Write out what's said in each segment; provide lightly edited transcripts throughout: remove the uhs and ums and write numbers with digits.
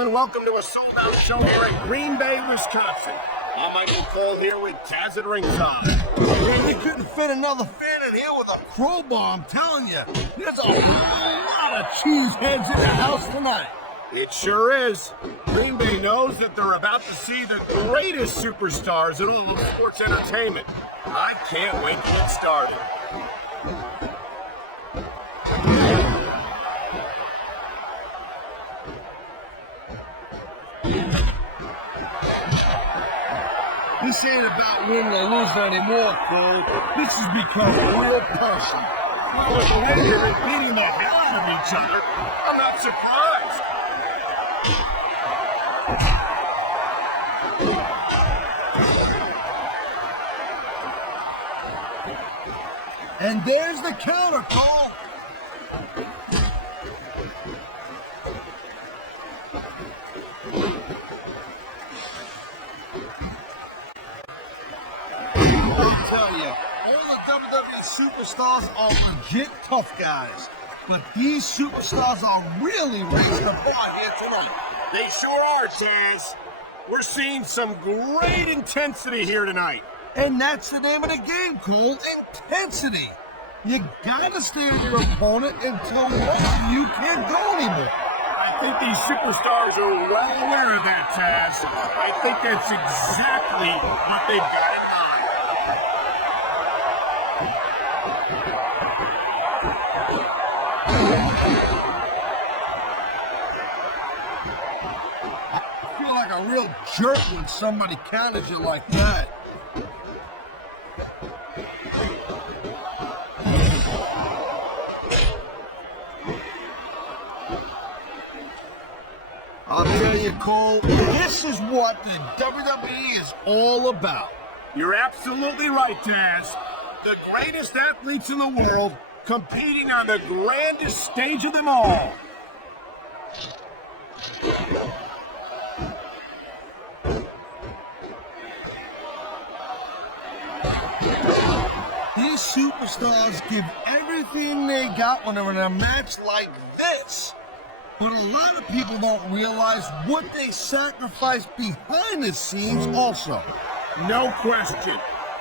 gentlemen, welcome to a sold-out show here at Green Bay, Wisconsin. I'm Michael Cole here with Taz at ringside. Man, they couldn't fit another fan in here with a crowbar, I'm telling you. There's a whole lot of cheese heads in the house tonight. It sure is. Green Bay knows that they're about to see the greatest superstars in all of sports entertainment. I can't wait to get started. This ain't about winning or losing anymore, Cole. This is because of real passion. Well, with the way they're beating the hell out of each other, I'm not surprised. And there's the counter, Cole. I'll tell you, all the WWE superstars are legit tough guys. But these superstars are really raising the bar here tonight. They sure are, Taz. We're seeing some great intensity here tonight. And that's the name of the game, Cole. Intensity. You gotta stay with your opponent until you can't go anymore. I think these superstars are well aware of that, Taz. I think that's exactly what they've got in mind. I feel like a real jerk when somebody counters you like that. I'll tell you, Cole, this is what the WWE is all about. You're absolutely right, Taz. The greatest athletes in the world competing on the grandest stage of them all. These superstars give everything they got when they're in a match like this. But a lot of people don't realize what they sacrifice behind the scenes also. No question.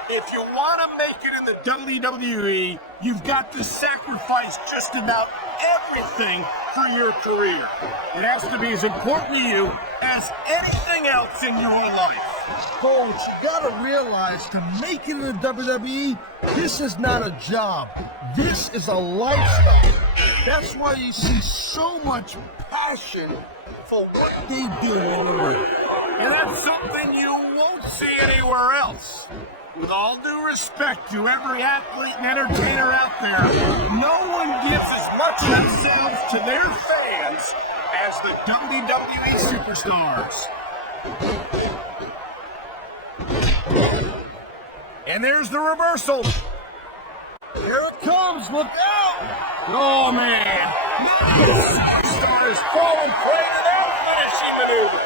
If you want to make it in the WWE, you've got to sacrifice just about everything for your career. It has to be as important to you as anything else in your life. Cole, what you gotta realize, to make it in the WWE, this is not a job. This is a lifestyle. That's why you see so much passion for what they do in the ring. And that's something you won't see anywhere else. With all due respect to every athlete and entertainer out there, no one gives as much of themselves to their fans as the WWE superstars. And there's the reversal. Here it comes, look out! Oh, man. The superstar is falling prey to that finishing maneuver.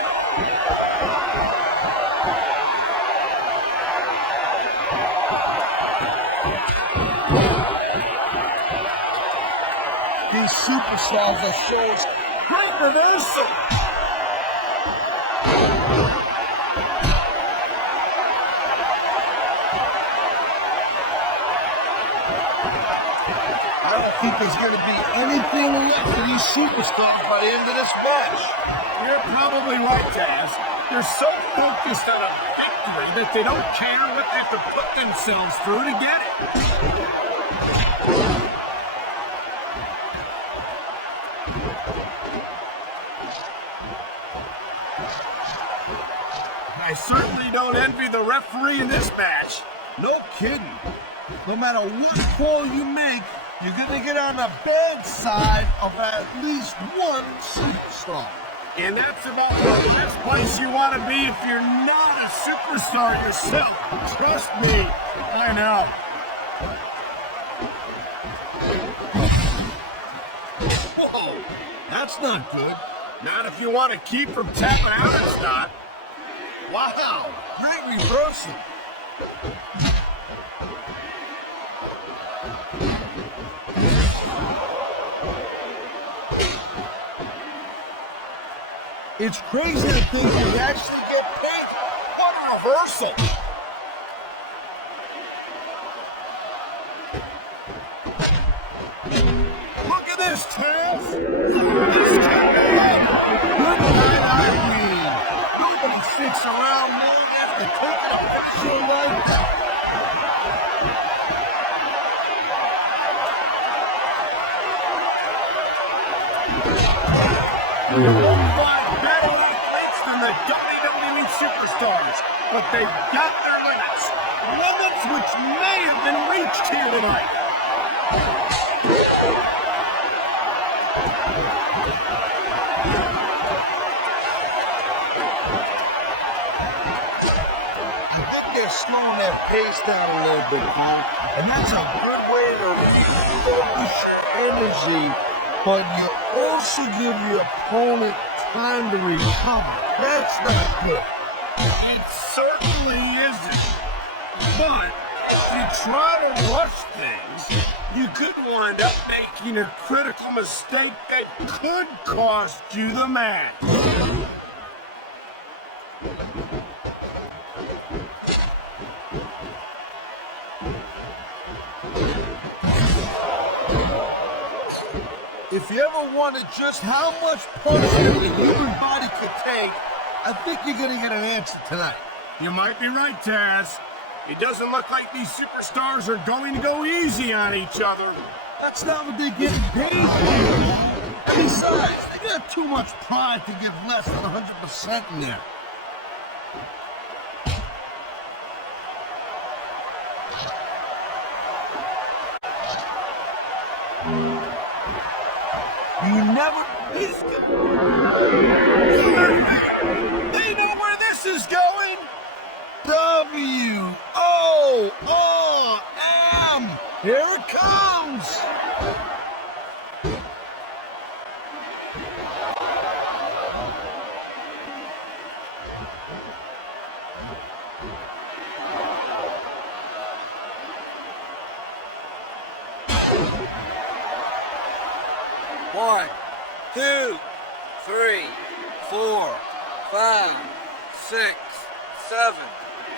These superstars are showing Great reversal. I don't think there's going to be anything left of these superstars by the end of this match. You're probably right, Taz. They're so focused on a victory that they don't care what they have to put themselves through to get it. I certainly don't envy the referee in this match. No kidding. No matter what call you make, you're going to get on the bad side of at least one superstar. And that's about the best place you want to be if you're not a superstar yourself. Trust me, I know. Whoa, that's not good. Not if you want to keep from tapping out, it's not. Wow, great reversal. It's crazy to think we actually get paid. What a reversal! Look at this, Taz! This can't be it! Good night, Irene. Nobody sits around me after taking a picture like that. Better athletes than the WWE superstars, but they've got their limits. Limits which may have been reached here tonight. I think they're slowing their pace down a little bit, Cole. And that's a good way to refocus energy, but you also give your opponent time to recover. That's not good. It certainly isn't. But if you try to rush things, you could wind up making a critical mistake that could cost you the match. If you ever wondered just how much punishment the human body could take, I think you're going to get an answer tonight. You might be right, Taz. It doesn't look like these superstars are going to go easy on each other. That's not what they're getting paid for. And besides, they got too much pride to give less than 100% in there. You never... They know where this is going! W-O-O-M! Here it comes! One, 2, 3, 4, 5, 6, 7,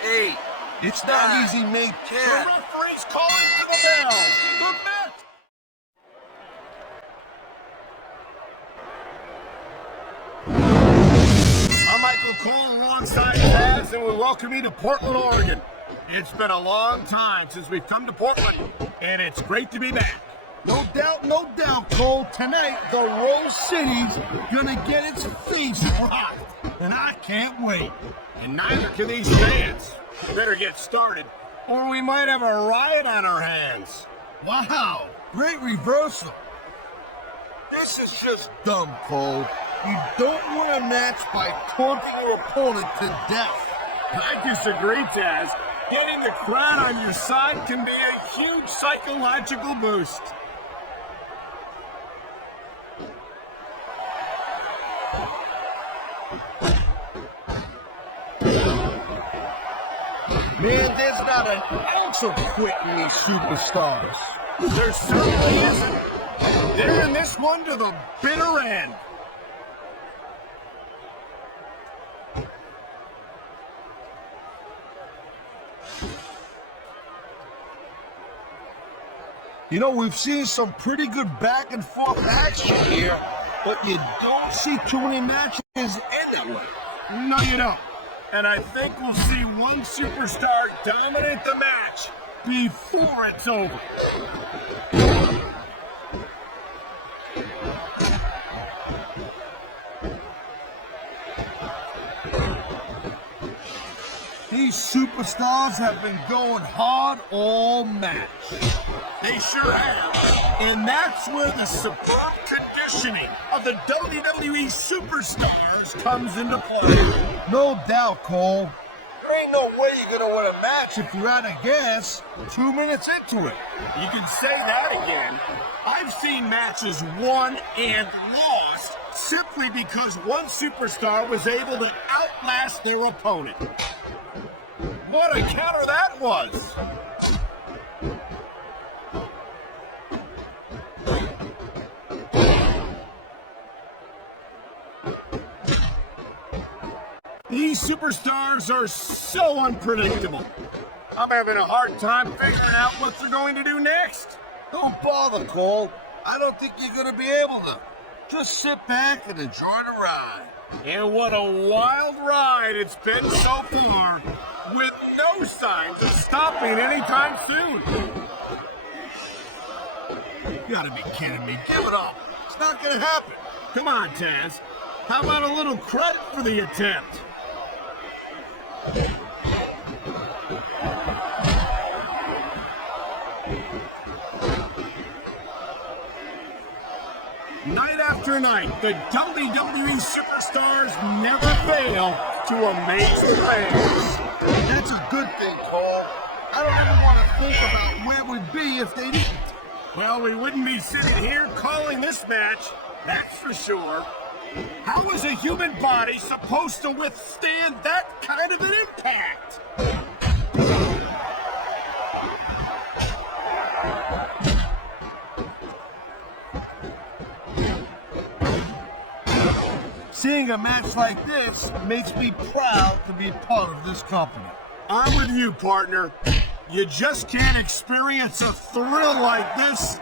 8. It's not easy, mate. The referee's calling for the bell! The match! I'm Michael Cole alongside Taz, and we welcome you to Portland, Oregon. It's been a long time since we've come to Portland, and it's great to be back. No doubt, Cole. Tonight, the Rose City's gonna get its face rocked, and I can't wait. And neither can these fans. Better get started, or we might have a riot on our hands. Wow, great reversal. This is just dumb, Cole. You don't win a match by taunting your opponent to death. I disagree, Taz. Getting the crowd on your side can be a huge psychological boost. Man, there's not an ounce of quit in these superstars. There certainly isn't. They're in this one to the bitter end. You know, we've seen some pretty good back and forth action here, but you don't see too many matches end that way. No, you don't. And I think we'll see one superstar dominate the match before it's over. These superstars have been going hard all match. They sure have. And that's where the superb conditioning of the WWE superstars comes into play. No doubt, Cole. There ain't no way you're gonna win a match if you're out of gas 2 minutes into it. You can say that again. I've seen matches won and lost simply because one superstar was able to outlast their opponent. What a counter that was! superstars are so unpredictable. I'm having a hard time figuring out what they're going to do next. Don't bother, Cole. I don't think you're going to be able to. Just sit back and enjoy the ride. And what a wild ride it's been so far, with no signs of stopping anytime soon. You gotta be kidding me. Give it up. It's not gonna happen. Come on, Taz. How about a little credit for the attempt? Night after night, the WWE superstars never fail to amaze the fans. That's a good thing, Cole. I don't ever want to think about where we'd be if they didn't. Well, we wouldn't be sitting here calling this match, that's for sure. How is a human body supposed to withstand that kind of an impact? Seeing a match like this makes me proud to be part of this company. I'm with you, partner. You just can't experience a thrill like this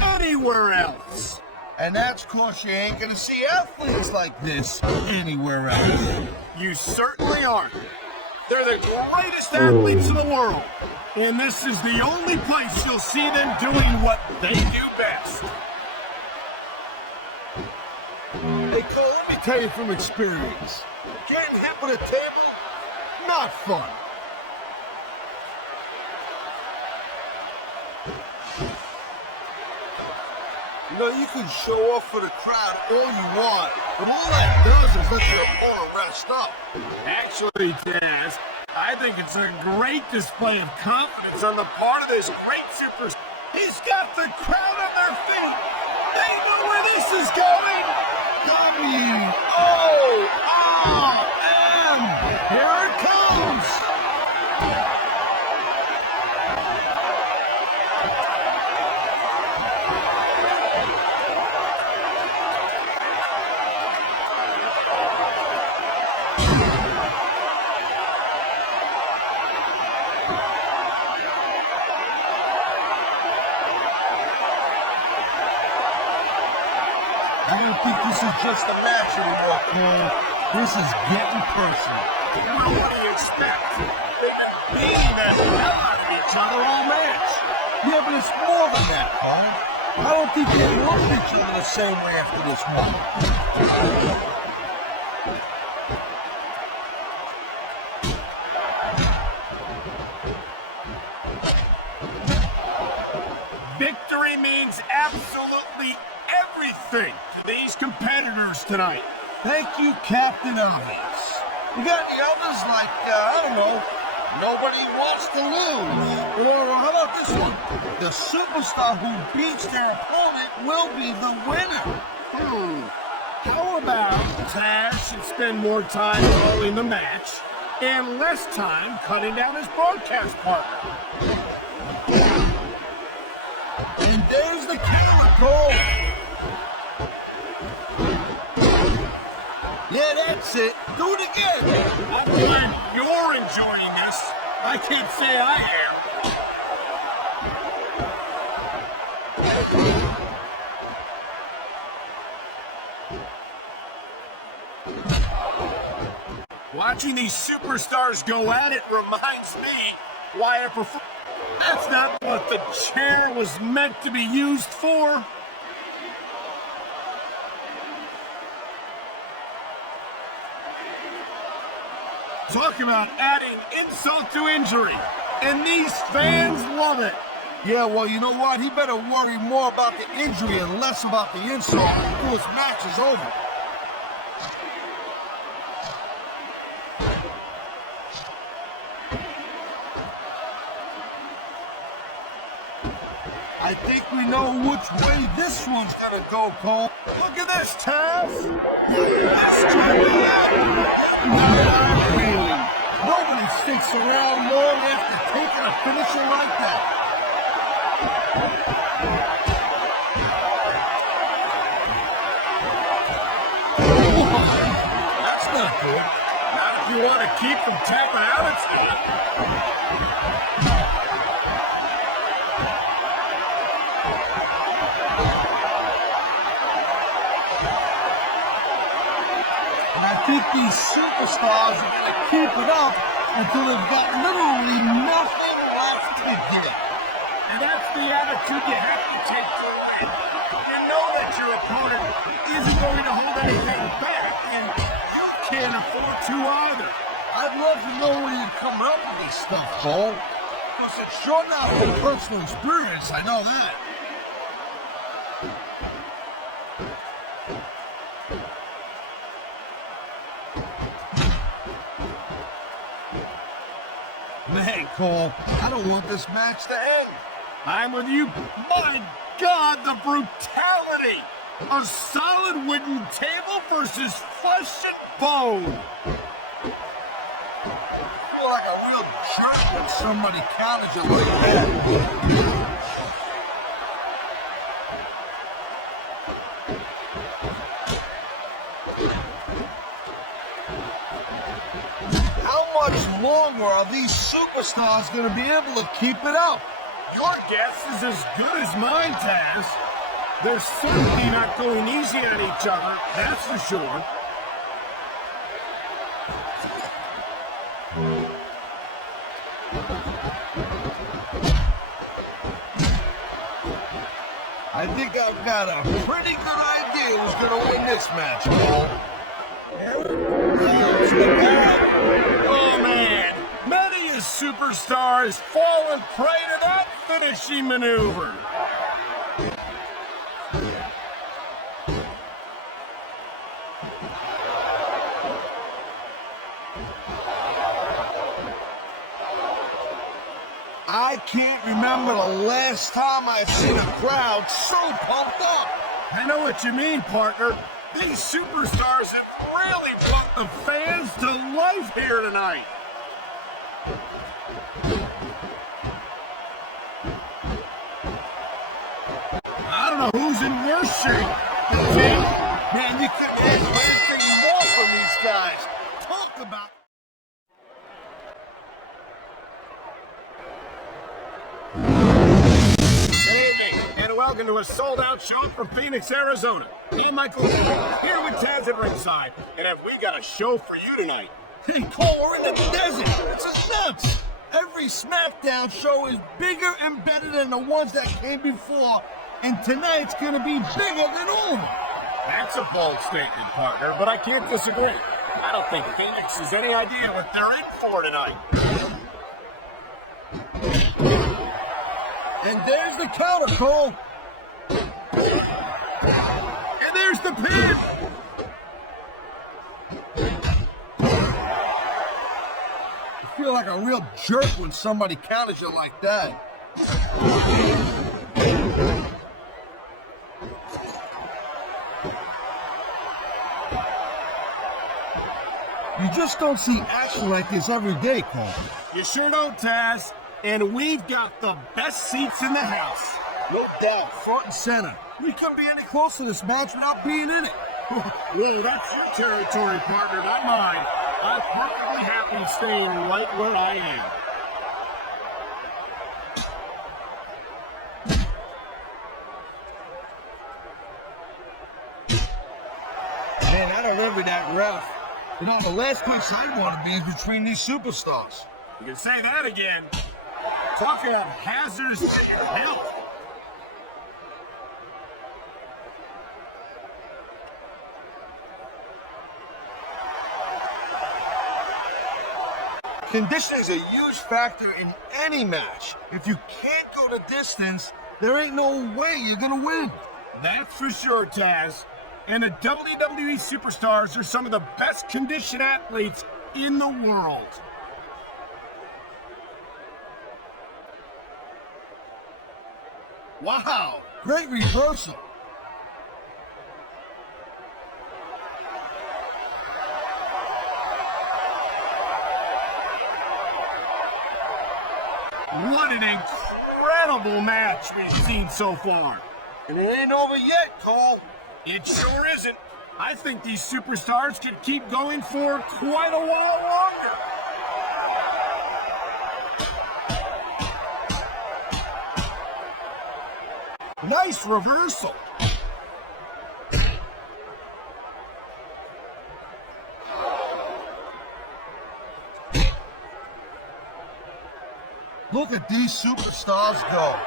anywhere else. And that's 'cause you ain't gonna see athletes like this anywhere else. You certainly aren't. They're the greatest athletes in the world. And this is the only place you'll see them doing what they do best. Hey, Cole, let me tell you from experience. Getting hit with a table, not fun. You know, you can show off for the crowd all you want, but all that does is let your opponent rest up. Actually, Taz, I think it's a great display of confidence on the part of this great superstar. He's got the crowd on their feet. They know where this is going. W-O-R-M! Here it comes! I don't think this is just a match anymore, Cole. This is getting personal. Well, what do you expect? They've been beating the hell out of each other all match. Yeah, but it's more than that, Cole. I don't think they love each other the same way after this one. Victory means absolutely everything to these competitors tonight. Thank you, Captain Obvious. You got the others like, I don't know, nobody wants to lose. Or how about this one? The superstar who beats their opponent will be the winner. How about Taz should spend more time calling the match and less time cutting down his broadcast partner? And there's the camera, Cole. Yeah, that's it. Do it again. I'm glad you're enjoying this. I can't say I am. Watching these superstars go at it reminds me why I prefer... That's not what the chair was meant to be used for. Talk about adding insult to injury. And these fans love it. Yeah, well, you know what? He better worry more about the injury and less about the insult until his match is over. I think we know which way this one's gonna go, Cole. Look at this, Taz. This time around, not really. Nobody sticks around long after taking a finisher like that. That's not good. Not if you want to keep from tapping out, it's not. And I think these superstars are going to keep it up until they've got literally nothing left to give. And that's the attitude you have to take to win. You know that your opponent isn't going to hold anything back, and you can't afford to either. I'd love to know where you come up with this stuff, Cole. Because it's sure not from personal experience, I know that. Man, Cole, I don't want this match to end. I'm with you. My God, the brutality! A solid wooden table versus flesh and bone. I feel like a real jerk when somebody counters you like that. How much longer are these superstars going to be able to keep it up? Your guess is as good as mine, Taz. They're certainly not going easy on each other, that's for sure. I think I've got a pretty good idea who's going to win this match, Cole. Oh, man. Many a superstar has fallen prey to that finishing maneuver. I can't remember the last time I've seen a crowd so pumped up. I know what you mean, partner. These superstars have really brought the fans to life here tonight. I don't know who's in worse shape. Man, you couldn't ask for anything more from these guys. Talk about... And welcome to a sold-out show from Phoenix, Arizona. I'm Michael here with Taz at ringside, and we got a show for you tonight. Hey, Cole, we're in the desert. This is nuts. Every SmackDown show is bigger and better than the ones that came before, and tonight's gonna be bigger than all. That's a bold statement, partner, but I can't disagree. I don't think Phoenix has any idea what they're in for tonight. And there's the counter, Cole. And there's the pin. I feel like a real jerk when somebody counters you like that. You just don't see action like this every day, Cole. You sure don't, Taz. And we've got the best seats in the house. No doubt, front and center. We couldn't be any closer to this match without being in it. Well, that's your territory, partner, not mine. I'm perfectly happy staying right where I am. Man, I don't envy that ref. You know, the last place I want to be is between these superstars. You can say that again. Talking about hazards to your health. Conditioning is a huge factor in any match. If you can't go the distance, there ain't no way you're gonna win. That's for sure, Taz. And the WWE superstars are some of the best conditioned athletes in the world. Wow, great reversal. What an incredible match we've seen so far. And it ain't over yet, Cole. It sure isn't. I think these superstars could keep going for quite a while Nice reversal. Look at these superstars go.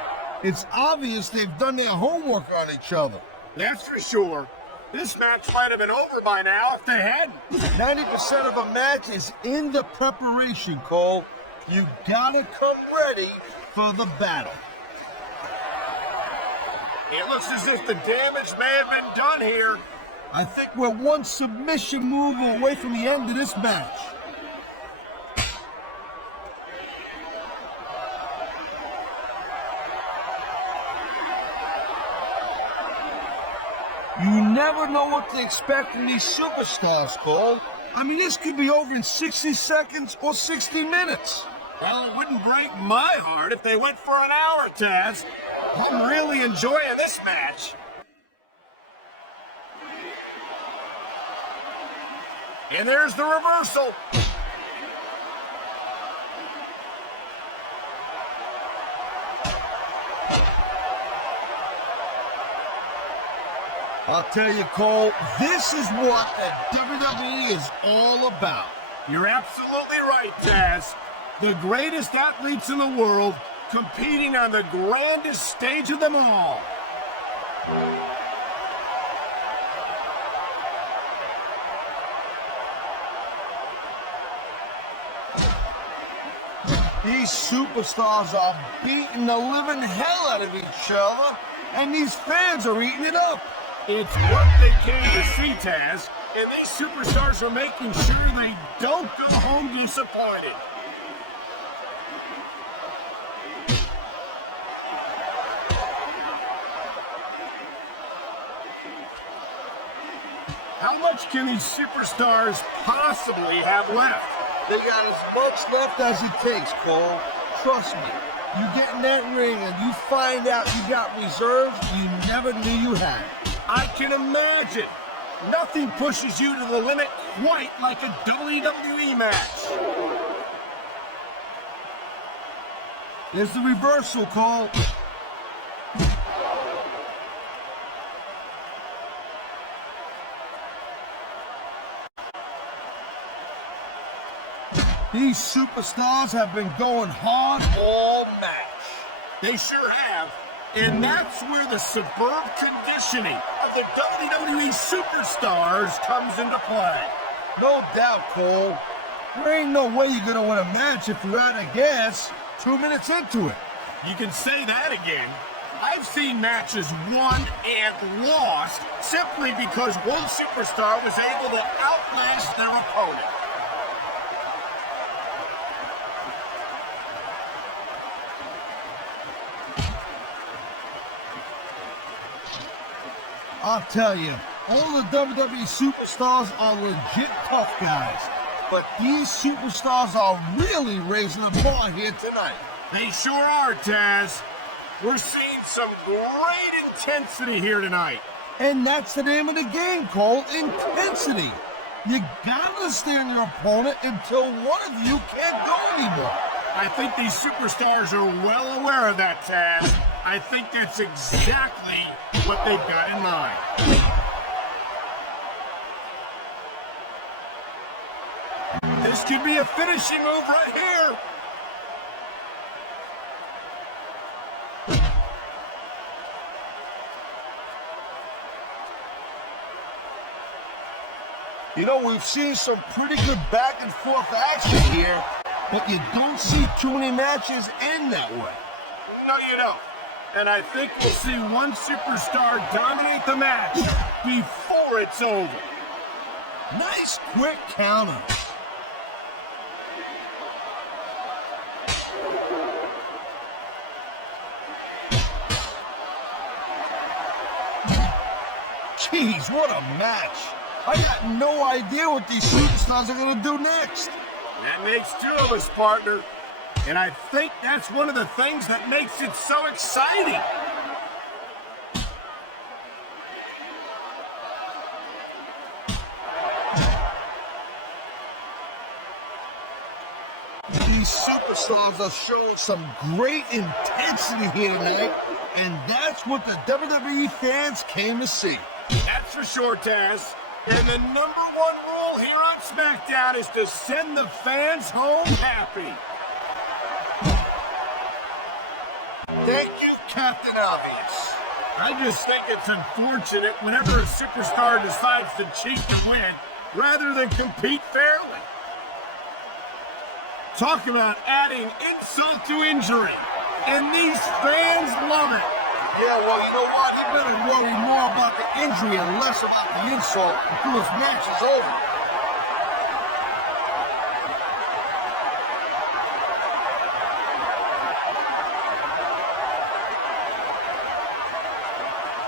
It's obvious they've done their homework on each other. That's for sure. This match might have been over by now if they hadn't. 90% of a match is in the preparation, Cole. You gotta come ready for the battle. It looks as if the damage may have been done here. I think we're one submission move away from the end of this match. You never know what to expect from these superstars, Cole. I mean, this could be over in 60 seconds or 60 minutes. Well, it wouldn't break my heart if they went for an hour, Taz. I'm really enjoying this match. And there's the reversal. I'll tell you, Cole, this is what the WWE is all about. You're absolutely right, Taz. The greatest athletes in the world competing on the grandest stage of them all. These superstars are beating the living hell out of each other, and these fans are eating it up. It's what they came to see, Taz, and these superstars are making sure they don't go home disappointed. How much can these superstars possibly have left? They got as much left as it takes, Cole. Trust me. You get in that ring and you find out you got reserves you never knew you had. I can imagine. Nothing pushes you to the limit quite like a WWE match. There's the reversal, Cole. These superstars have been going hard all match. They sure have. And that's where the superb conditioning of the WWE superstars comes into play. No doubt, Cole. There ain't no way you're gonna win a match if you're out of gas 2 minutes into it. You can say that again. I've seen matches won and lost simply because one superstar was able to outlast their opponent. I'll tell you, all the WWE superstars are legit tough guys. But these superstars are really raising the bar here tonight. They sure are, Taz. We're seeing some great intensity here tonight. And that's the name of the game, Cole, intensity. You gotta understand your opponent until one of you can't go anymore. I think these superstars are well aware of that, Taz. I think that's exactly what they've got in mind. This could be a finishing move right here. You know, we've seen some pretty good back and forth action here, but you don't see too many matches end that way. No, you don't. And I think we'll see one superstar dominate the match before it's over. Nice quick counter. Jeez, what a match. I got no idea what these superstars are going to do next. That makes two of us, partner. And I think that's one of the things that makes it so exciting. These superstars are showing some great intensity here tonight, And that's what the WWE fans came to see. That's for sure, Taz. And the number one rule here on SmackDown is to send the fans home happy. Thank you, Captain Obvious. I just think it's unfortunate whenever a superstar decides to cheat to win rather than compete fairly. Talk about adding insult to injury. And these fans love it. Yeah, well, you know what? He better worry more about the injury and less about the insult until his match is over.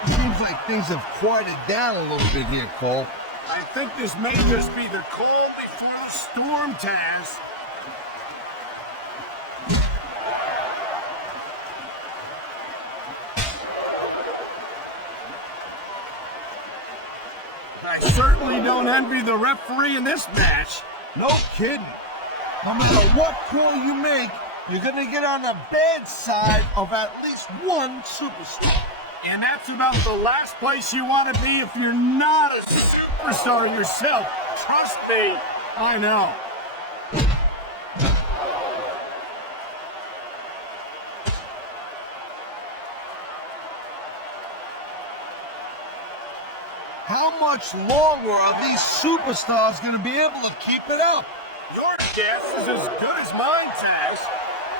Seems like things have quieted down a little bit here, Cole. I think this may just be the calm before the storm, Taz. I certainly don't envy the referee in this match. No kidding. No matter what call you make, you're going to get on the bad side of at least one superstar. And that's about the last place you want to be if you're not a superstar yourself. Trust me, I know. How much longer are these superstars going to be able to keep it up? Your guess is as good as mine, Taz.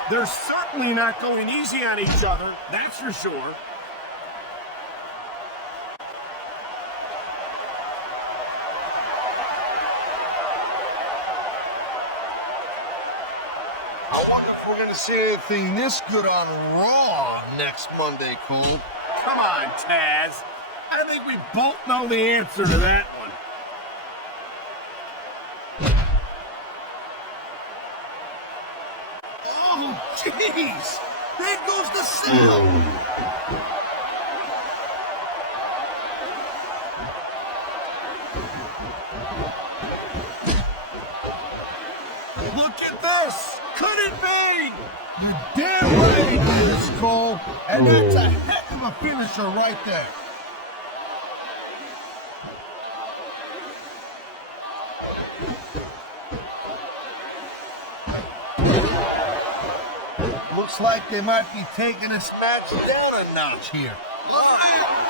They're certainly not going easy on each other, that's for sure. I wonder if we're going to see anything this good on Raw next Monday, Cole. Come on, Taz. I think we both know the answer to that one. Oh, jeez! There goes the sound! Look at this! Could it be? You're damn right he did this, Cole. And that's a heck of a finisher right there. Looks like they might be taking this match down a notch here.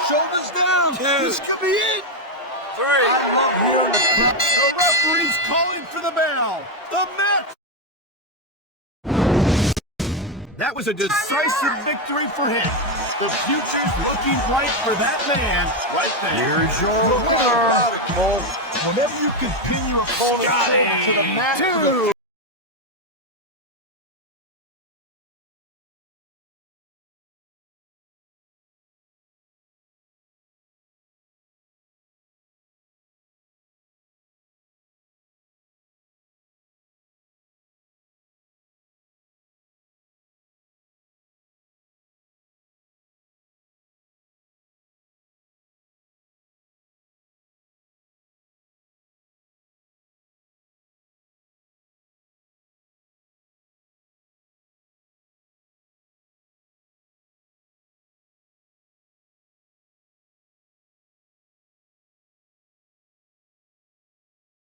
Shoulders down. This could be it. 3. I love hearing The referee's calling for the bell. The match. That was a decisive victory for him. The future's looking bright for that man right there. Here's your winner. Whenever you continue opponents Scotty to the match, to